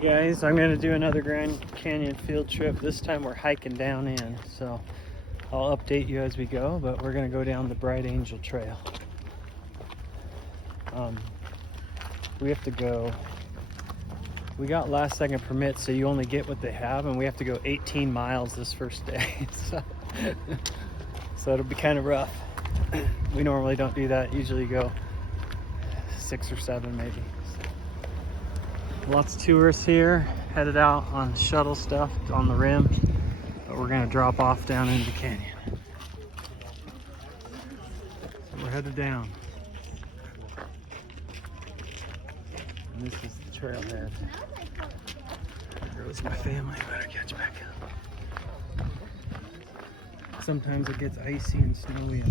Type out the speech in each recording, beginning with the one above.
Guys, I'm going to do another Grand Canyon field trip. This time we're hiking down in, so I'll update you as we go, but we're going to go down the Bright Angel Trail. We have to go, we got last second permits, so you only get what they have, and we have to go 18 miles this first day, so it'll be kind of rough. We normally don't do that, usually go 6 or 7 maybe. Lots of tourists here, headed out on shuttle stuff on the rim, but we're gonna drop off down into the canyon. So we're headed down. And this is the trailhead. There goes my family, better catch back up. Sometimes it gets icy and snowy.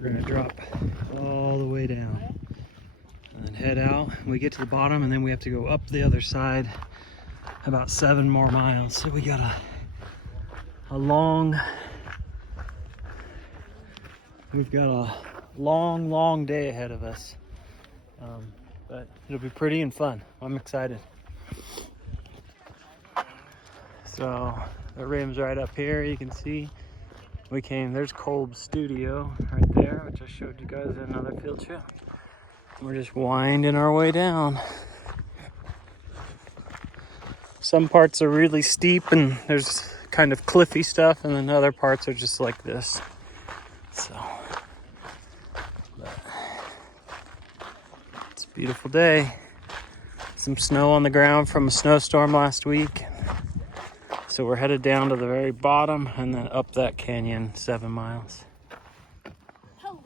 We're gonna drop all the way down. And then head out. We get to the bottom and then we have to go up the other side about 7 more miles. So we got a long day ahead of us. But it'll be pretty and fun. I'm excited. So the rim's right up here, you can see. There's Kolb's studio right there, which I showed you guys in another field trip. We're just winding our way down. Some parts are really steep and there's kind of cliffy stuff, and then other parts are just like this. So, it's a beautiful day. Some snow on the ground from a snowstorm last week. So we're headed down to the very bottom and then up that canyon 7 miles. Hello.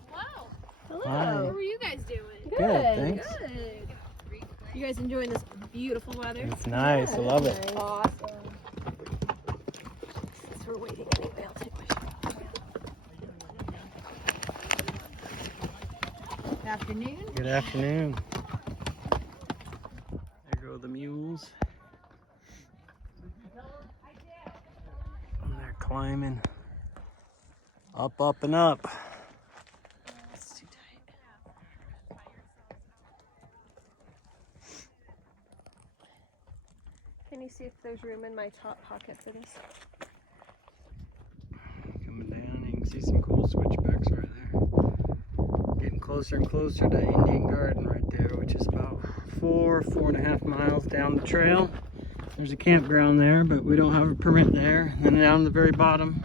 Hi. How are you guys doing? Good, thanks. Good. You guys enjoying this beautiful weather? It's nice, I love it. Awesome. Since we're waiting, I'll take my shirt off. Good afternoon. Good afternoon. There go the mules. And they're climbing up, up, and up. It's too tight. Can you see if there's room in my top pocket for this? Coming down, you can see some cool switchbacks right there. Getting closer and closer to Indian Garden right there, which is about 4.5 miles down the trail. There's a campground there, but we don't have a permit there. And then down the very bottom,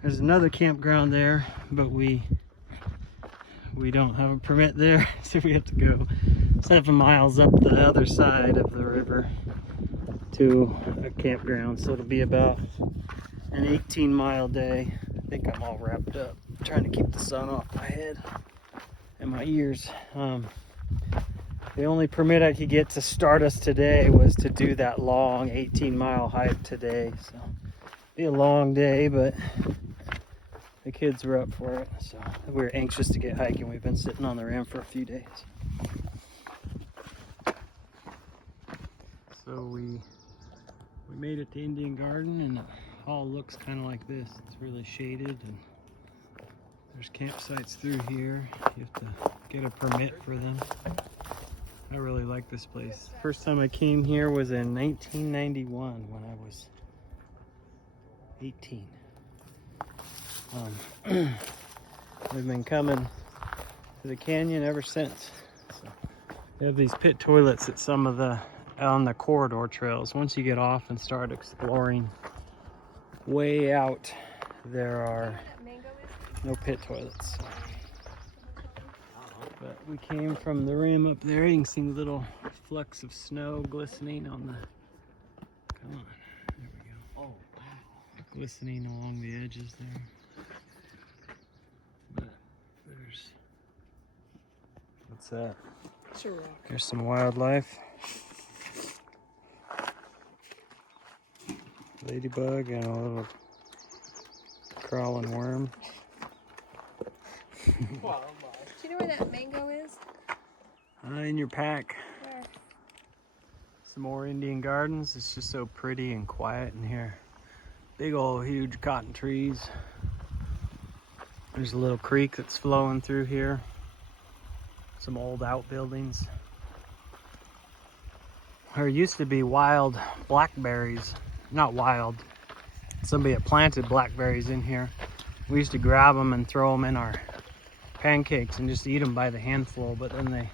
there's another campground there, but we don't have a permit there, so we have to go 7 miles up the other side of the river to a campground. So it'll be about an 18-mile day. I think I'm all wrapped up. I'm trying to keep the sun off my head and my ears. The only permit I could get to start us today was to do that long 18-mile hike today. So it'll be a long day, but the kids were up for it. So we were anxious to get hiking. We've been sitting on the rim for a few days. So we made it to Indian Garden, and it all looks kind of like this. It's really shaded, and there's campsites through here. You have to get a permit for them. I really like this place. First time I came here was in 1991 when I was 18. We've been coming to the canyon ever since. So they have these pit toilets at some of on the corridor trails. Once you get off and start exploring way out, there are no pit toilets. But we came from the rim up there. You can see little flecks of snow glistening on the, come on, there we go. Oh, wow. Glistening along the edges there. But what's that? Sure. Here's some wildlife. Ladybug and a little crawling worm. Do you know where that mango is? In your pack. Where? Some more Indian Gardens. It's just so pretty and quiet in here. Big old huge cotton trees. There's a little creek that's flowing through here. Some old outbuildings. there used to be wild blackberries. Not wild. Somebody had planted blackberries in here. We used to grab them and throw them in our pancakes and just eat them by the handful, but then they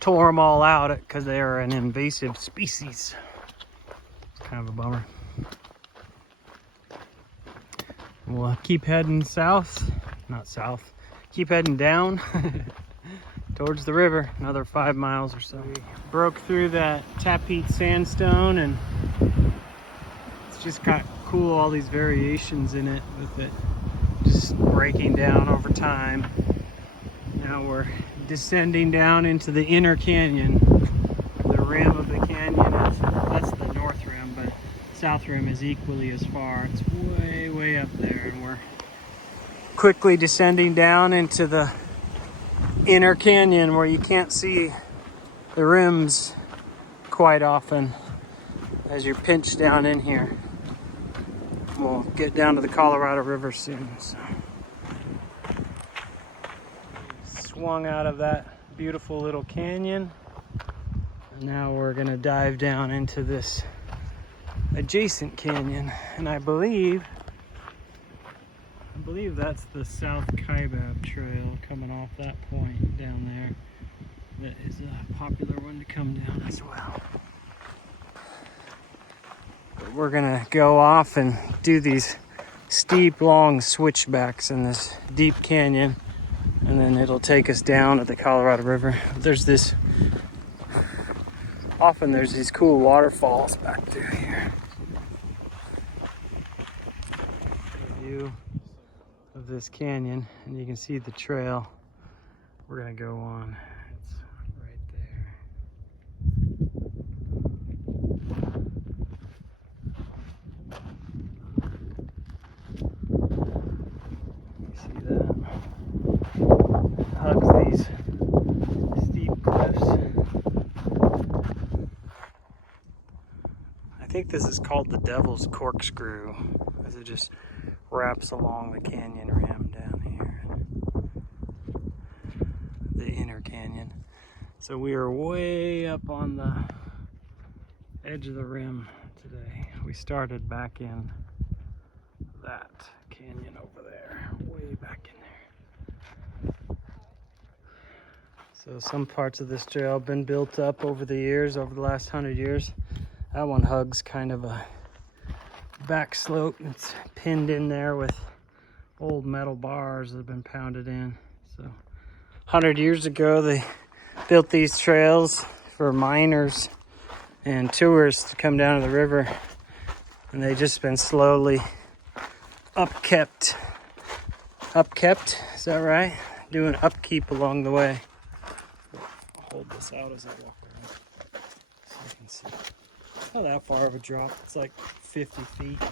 tore them all out because they are an invasive species. It's kind of a bummer. We'll keep heading south, not south, keep heading down towards the river, another 5 miles or so. We broke through that Tapete sandstone, and it's just got cool, all these variations in it with it just breaking down over time. Now we're descending down into the inner canyon. The rim of the canyon is, that's the north rim, but south rim is equally as far. It's way, way up there, and we're quickly descending down into the inner canyon where you can't see the rims quite often as you're pinched down in here. We'll get down to the Colorado River soon. So. Swung out of that beautiful little canyon, and now we're gonna dive down into this adjacent canyon, and I believe that's the South Kaibab Trail coming off that point down there. That is a popular one to come down as well. But we're gonna go off and do these steep, long switchbacks in this deep canyon, and then it'll take us down at the Colorado River. There's these cool waterfalls back through here. View of this canyon, and you can see the trail we're gonna go on. It's right there. You see that? It hugs these steep cliffs. I think this is called the Devil's Corkscrew, as it just wraps along the canyon rim down here, the inner canyon. So we are way up on the edge of the rim today. We started back in that canyon over there, way back in there. So some parts of this trail have been built up over the years, over the last 100 years. That one hugs kind of a back slope. It's pinned in there with old metal bars that have been pounded in. So 100 years ago, they built these trails for miners and tourists to come down to the river, and they've just been slowly upkept, is that right? Doing upkeep along the way. I'll hold this out as I walk around so you can see. It's not that far of a drop. It's like 50 feet.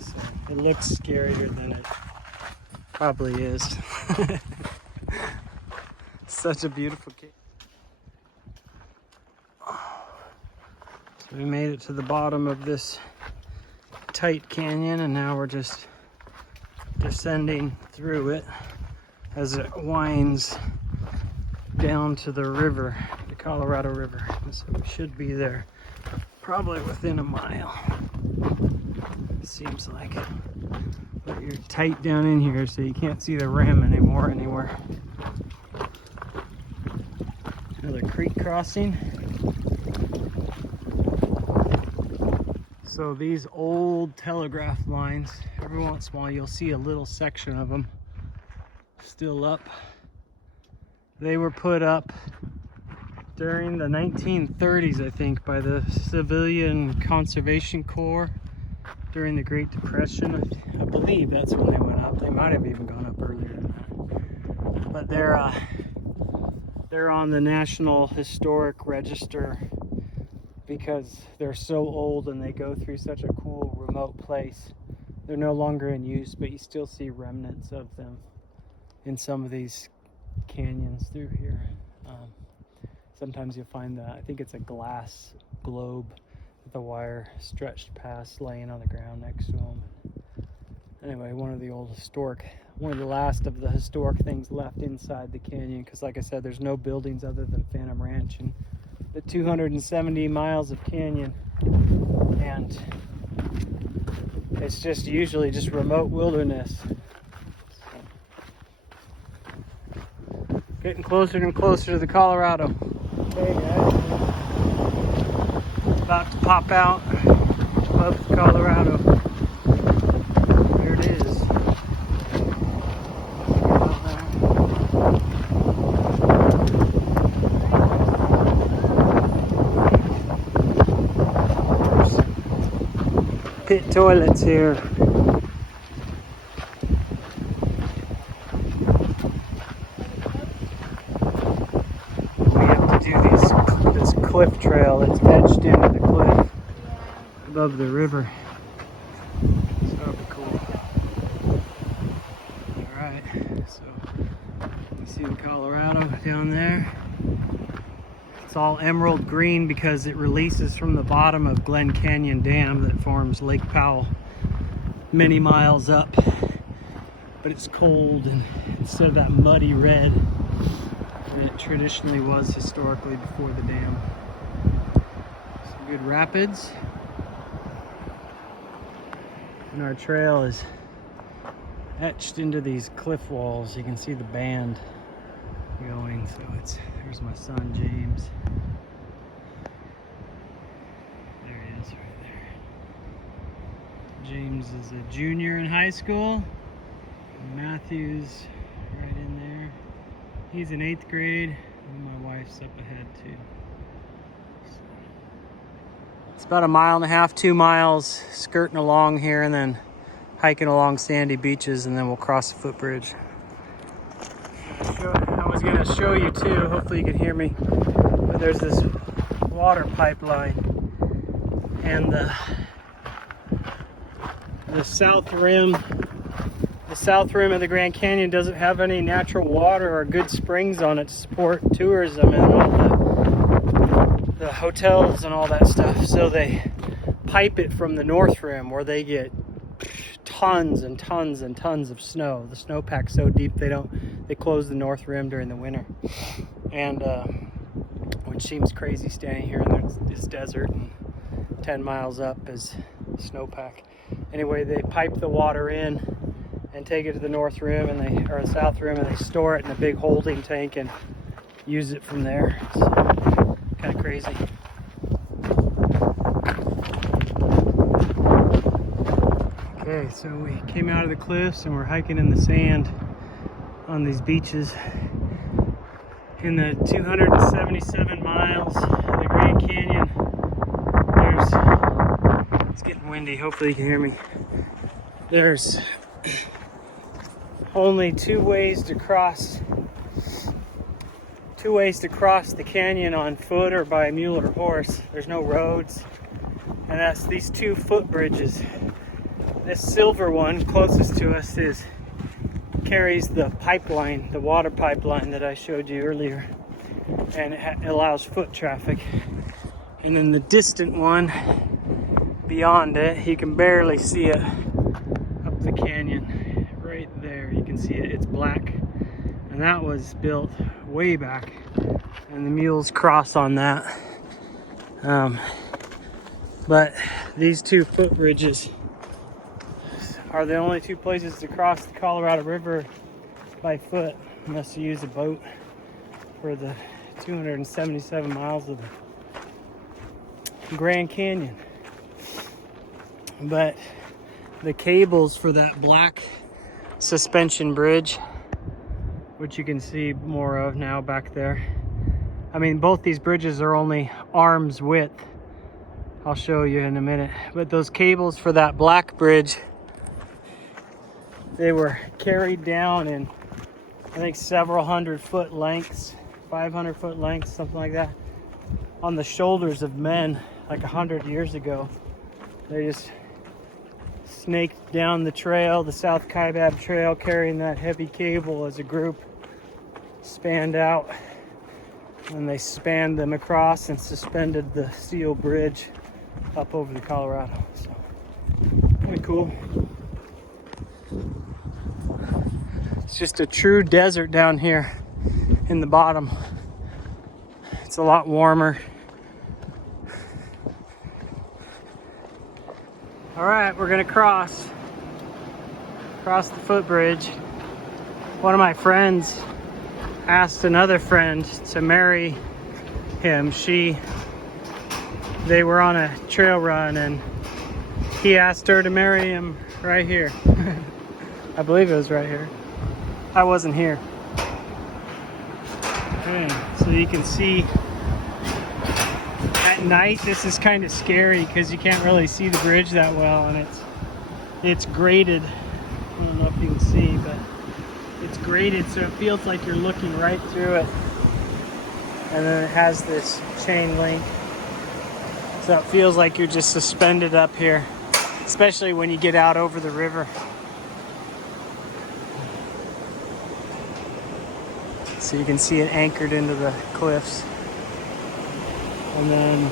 So it looks scarier than it probably is. Such a beautiful cave. So we made it to the bottom of this tight canyon, and now we're just descending through it as it winds down to the river, the Colorado River. And so we should be there probably within a mile. It seems like. But you're tight down in here, so you can't see the rim anymore anywhere. Another creek crossing. So these old telegraph lines, every once in a while you'll see a little section of them still up. They were put up during the 1930s, I think, by the Civilian Conservation Corps during the Great Depression. I believe that's when they went up. They might have even gone up earlier than that. But they're on the National Historic Register because they're so old and they go through such a cool remote place. They're no longer in use, but you still see remnants of them in some of these canyons through here. Sometimes you'll find I think it's a glass globe with the wire stretched past laying on the ground next to them. Anyway, one of the last of the historic things left inside the canyon, because like I said, there's no buildings other than Phantom Ranch and the 270 miles of canyon, and it's just usually just remote wilderness. Getting closer and closer to the Colorado. Okay guys, about to pop out above the Colorado. There it is. Pit toilets here. We have to do this cliff trail that's etched into the cliff above the river. So that'll be cool. Alright, so you see the Colorado down there. It's all emerald green because it releases from the bottom of Glen Canyon Dam that forms Lake Powell many miles up. But it's cold, and instead of that muddy red that it traditionally was historically before the dam. Some good rapids. And our trail is etched into these cliff walls. You can see the band going, so there's my son James. There he is right there. James is a junior in high school. And Matthew's right in there. He's in 8th grade, and my wife's up ahead too. So it's about 1.5 miles, 2 miles, skirting along here and then hiking along sandy beaches, and then we'll cross the footbridge. I was going to show you too, hopefully you can hear me, but there's this water pipeline, and the south rim of the Grand Canyon doesn't have any natural water or good springs on it to support tourism and all the hotels and all that stuff, so they pipe it from the north rim where they get tons and tons and tons of snow. The snowpack's so deep they close the north rim during the winter, and which seems crazy standing here in this desert, and 10 miles up is snowpack. Anyway, they pipe the water in and take it to the north rim or the south rim, and they store it in a big holding tank and use it from there. It's kind of crazy. Okay, so we came out of the cliffs and we're hiking in the sand on these beaches in the 277 miles of the Grand Canyon. It's getting windy, hopefully you can hear me. There's only two ways to cross the canyon on foot or by mule or horse. There's no roads, and that's these two footbridges. This silver one closest to us carries the pipeline, the water pipeline that I showed you earlier, and it allows foot traffic. And then the distant one beyond it, you can barely see it up the canyon. Right there, you can see it. It's black, and that was built way back, and the mules cross on that. But these two footbridges are the only two places to cross the Colorado River by foot, unless you use a boat for the 277 miles of the Grand Canyon. But the cables for that black suspension bridge, which you can see more of now back there. I mean, both these bridges are only arm's width. I'll show you in a minute. But those cables for that black bridge, they were carried down in, I think, several hundred foot lengths, 500 foot lengths, something like that, on the shoulders of men like 100 years ago. They just snaked down the trail, the South Kaibab Trail, carrying that heavy cable as a group, spanned out, and they spanned them across and suspended the steel bridge up over the Colorado. So, pretty cool. It's just a true desert down here in the bottom. It's a lot warmer. All right, we're gonna cross the footbridge. One of my friends asked another friend to marry him. They were on a trail run and he asked her to marry him right here. I believe it was right here. I wasn't here. Okay, so you can see at night this is kind of scary because you can't really see the bridge that well, and it's graded. I don't know if you can see, but it's graded so it feels like you're looking right through it. And then it has this chain link, so it feels like you're just suspended up here, especially when you get out over the river. So you can see it anchored into the cliffs. And then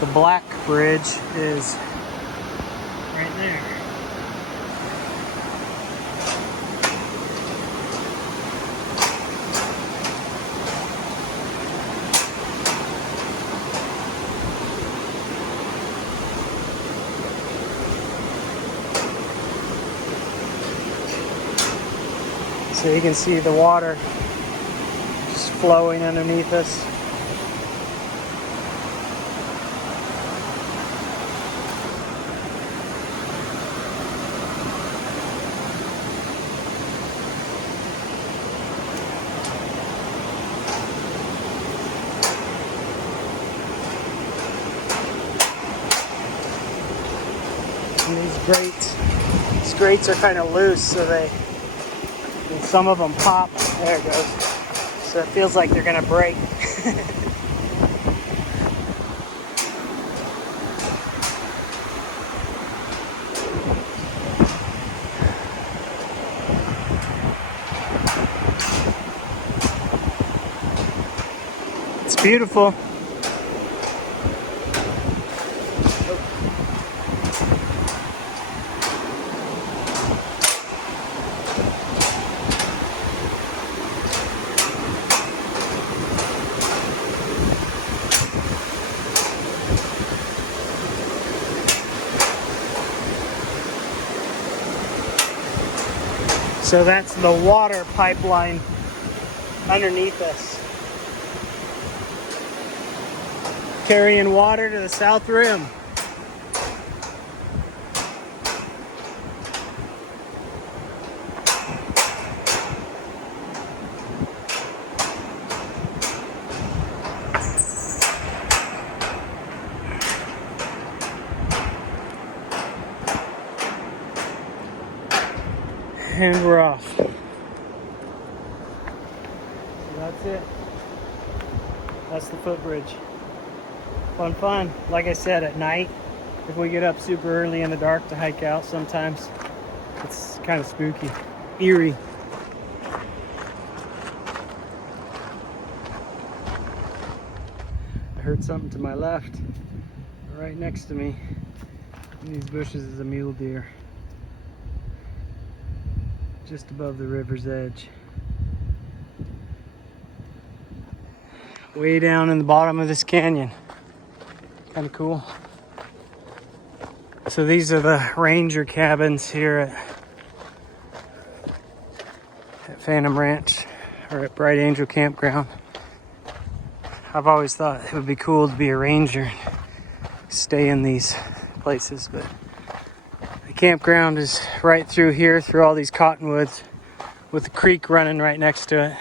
the Black Bridge is right there. So you can see the water just flowing underneath us. And these grates are kind of loose, so some of them pop. There it goes. So it feels like they're gonna break. It's beautiful. So that's the water pipeline underneath us, carrying water to the South Rim. And we're off. So that's it. That's the footbridge. Fun. Like I said, at night, if we get up super early in the dark to hike out, sometimes it's kind of spooky, eerie. I heard something to my left, right next to me. In these bushes is a mule deer. Just above the river's edge. Way down in the bottom of this canyon. Kind of cool. So these are the ranger cabins here at Phantom Ranch, or at Bright Angel Campground. I've always thought it would be cool to be a ranger, stay in these places, but the campground is right through here, through all these cottonwoods, with the creek running right next to it.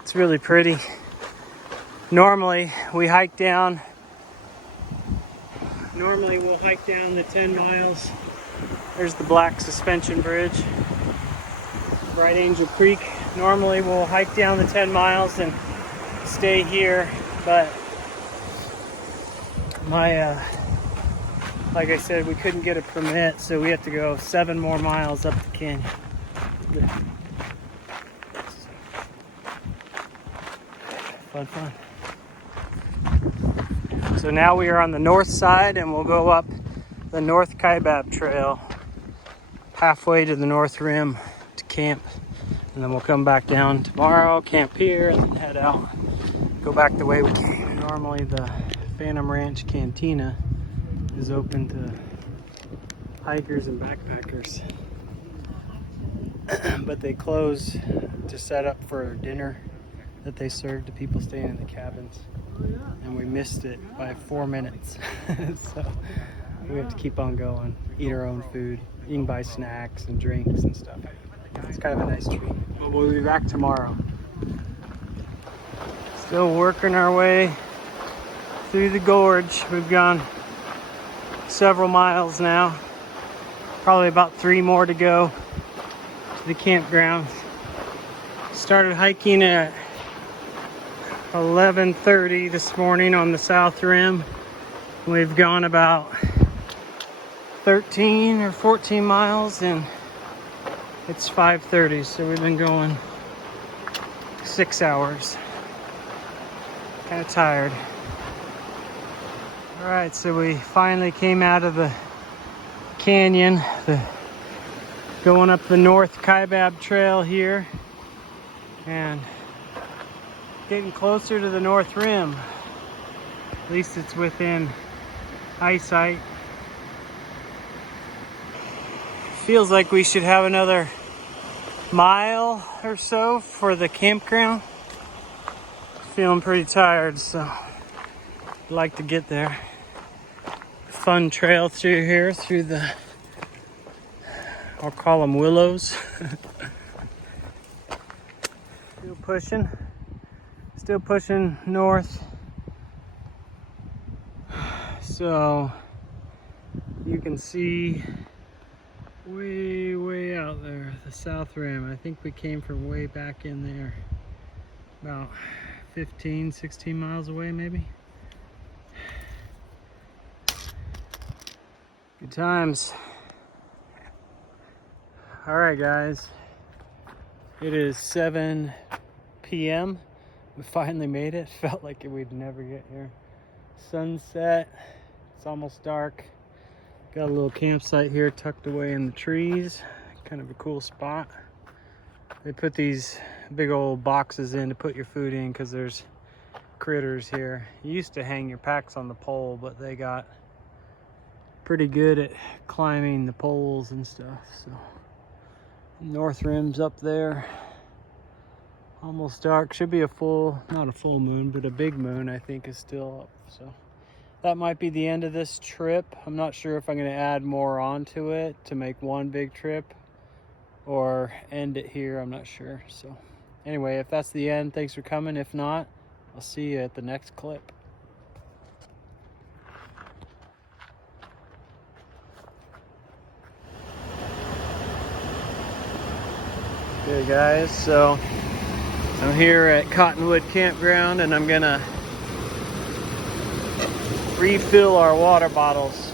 It's really pretty. Normally we'll hike down the 10 miles. There's the Black Suspension Bridge, Bright Angel Creek. Normally we'll hike down the 10 miles and stay here, but like I said, we couldn't get a permit, so we have to go 7 more miles up the canyon. Fun. So now we are on the north side, and we'll go up the North Kaibab Trail halfway to the North Rim to camp, and then we'll come back down tomorrow, camp here, and then head out, go back the way we came. Normally the Phantom Ranch Cantina is open to hikers and backpackers. But they close to set up for dinner that they serve to people staying in the cabins. And we missed it by 4 minutes. So we have to keep on going, eat our own food. You can buy snacks and drinks and stuff. It's kind of a nice treat. But we'll be back tomorrow. Still working our way through the gorge. We've gone several miles now. Probably about 3 more to go to the campground. Started hiking at 11:30 this morning on the South Rim. We've gone about 13 or 14 miles and it's 5:30, so we've been going 6 hours. Kind of tired. All right, so we finally came out of the canyon, going up the North Kaibab Trail here, and getting closer to the North Rim. At least it's within eyesight. Feels like we should have another mile or so for the campground. Feeling pretty tired, so I'd like to get there. Fun trail through here, through the, I'll call them willows. Still pushing north. So you can see way out there, the South Rim. I think we came from way back in there, about 15, 16 miles away maybe. Good times. All right, guys. It is 7 p.m. We finally made it. Felt like we'd never get here. Sunset. It's almost dark. Got a little campsite here tucked away in the trees. Kind of a cool spot. They put these big old boxes in to put your food in because there's critters here. You used to hang your packs on the pole, but they got pretty good at climbing the poles and stuff. So North Rim's up there. Almost dark. Should be a full, not a full moon, but a big moon I think is still up. So that might be the end of this trip. I'm not sure if I'm going to add more onto it to make one big trip or end it here. I'm not sure. So anyway, if that's the end, thanks for coming. If not, I'll see you at the next clip. Okay guys, so I'm here at Cottonwood Campground and I'm gonna refill our water bottles.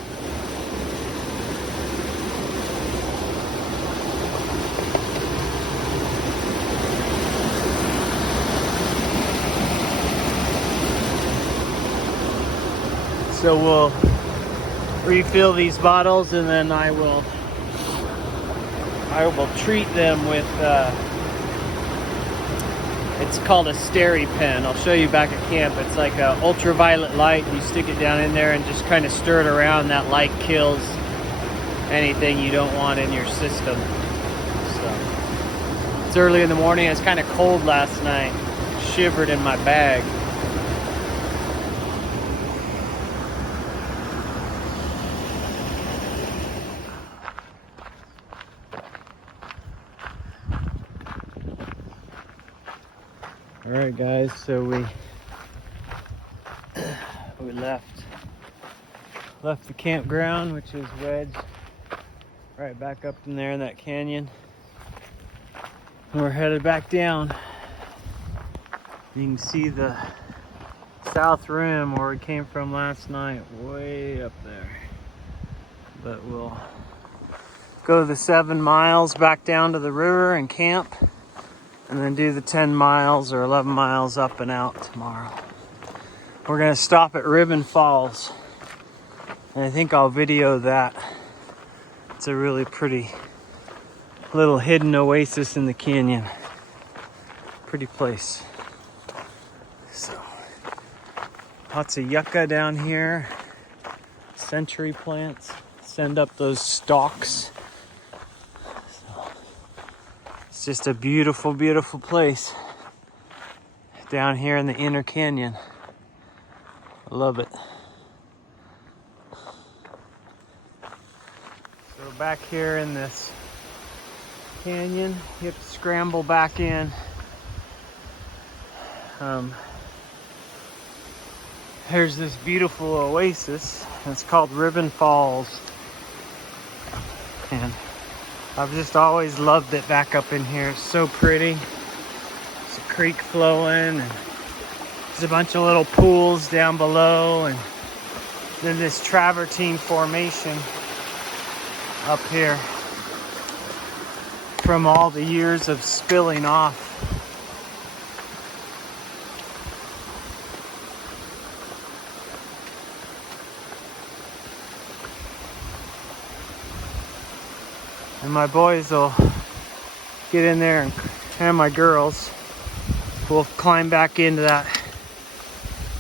So we'll refill these bottles and then I will treat them with it's called a SteriPen. I'll show you back at camp. It's like a ultraviolet light. You stick it down in there and just kind of stir it around. That light kills anything you don't want in your system. So it's early in the morning. It's kind of cold last night. Shivered in my bag. All right, guys. So we left the campground, which is wedged right back up in there in that canyon, and we're headed back down. You can see the South Rim where we came from last night, way up there. But we'll go the 7 miles back down to the river and camp, and then do the 10 miles or 11 miles up and out tomorrow. We're gonna stop at Ribbon Falls, and I think I'll video that. It's a really pretty little hidden oasis in the canyon. Pretty place. So, lots of yucca down here, century plants. It's send up those stalks. So, it's just a beautiful, beautiful place down here in the inner canyon. I love it. So back here in this canyon, you have to scramble back in. There's this beautiful oasis. It's called Ribbon Falls. And I've just always loved it back up in here. It's so pretty. There's a creek flowing, and there's a bunch of little pools down below, and then this travertine formation up here from all the years of spilling off. And my boys will get in there, and my girls will climb back into that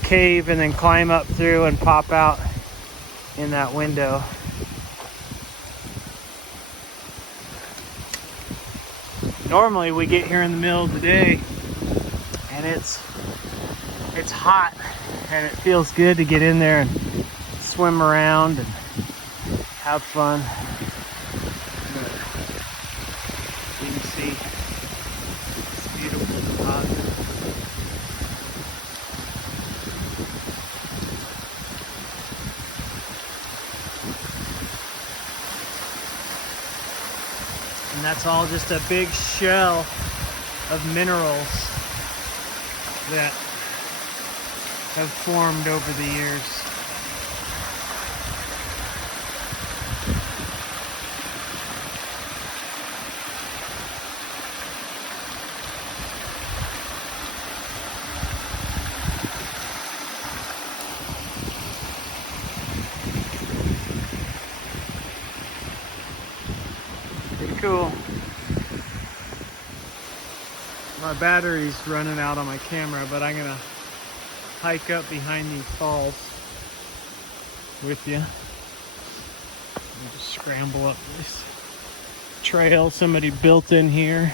cave and then climb up through and pop out in that window. Normally we get here in the middle of the day and it's hot, and it feels good to get in there and swim around and have fun. You can see this beautiful deposit. And that's all just a big shell of minerals that have formed over the years. Cool. My battery's running out on my camera, but I'm gonna hike up behind these falls with you. Just scramble up this trail somebody built in here.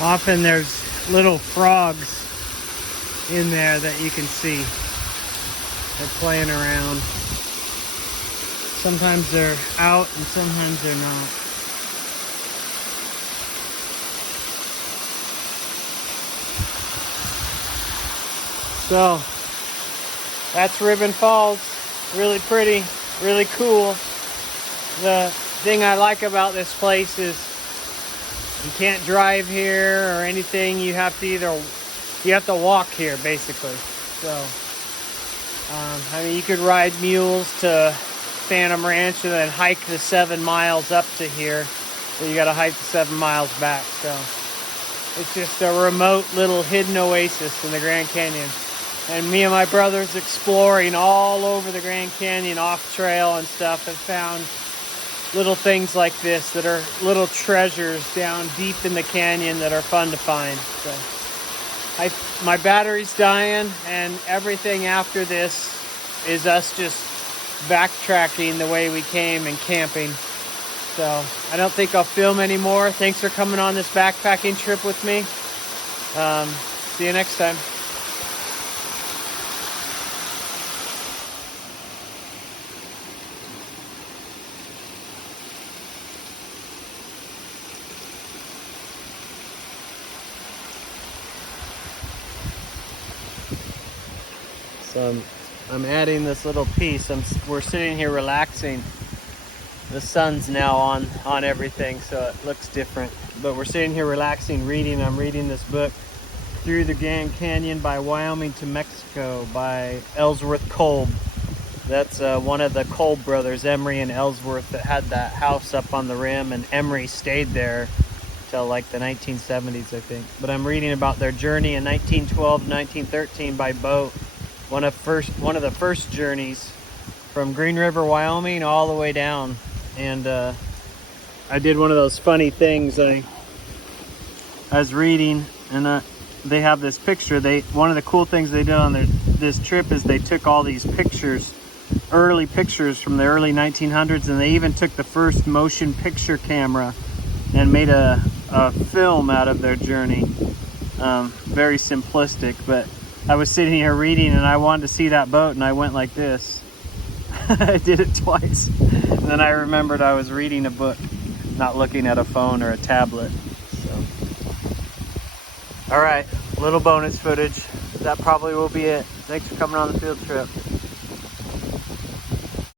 Often there's little frogs in there that you can see. They're playing around. Sometimes they're out and sometimes they're not. So that's Ribbon Falls. Really pretty, really cool. The thing I like about this place is you can't drive here or anything. You have to walk here basically. So I mean, you could ride mules to Phantom Ranch and then hike the 7 miles up to here. So you got to hike the 7 miles back. So it's just a remote little hidden oasis in the Grand Canyon. and me and my brothers exploring all over the Grand Canyon off trail and stuff have found little things like this that are little treasures down deep in the canyon that are fun to find. So my battery's dying, and everything after this is us just backtracking the way we came and camping. So I don't think I'll film anymore. Thanks for coming on this backpacking trip with me. See you next time. So I'm adding this little piece. We're sitting here relaxing. The sun's now on everything, so it looks different. But we're sitting here relaxing, reading. I'm reading this book, Through the Grand Canyon by Wyoming to Mexico by Ellsworth Kolb. That's one of the Kolb brothers, Emery and Ellsworth, that had that house up on the rim, and Emery stayed there till like the 1970s, I think. But I'm reading about their journey in 1912 1913 by boat. One of the first journeys from Green River, Wyoming, all the way down. And I did one of those funny things. I was reading, and they have this picture. One of the cool things they did on this trip is they took all these pictures, early pictures from the early 1900s, and they even took the first motion picture camera and made a film out of their journey. Very simplistic, but I was sitting here reading, and I wanted to see that boat, and I went like this. I did it twice. And then I remembered I was reading a book, not looking at a phone or a tablet. So, all right, little bonus footage. That probably will be it. Thanks for coming on the field trip.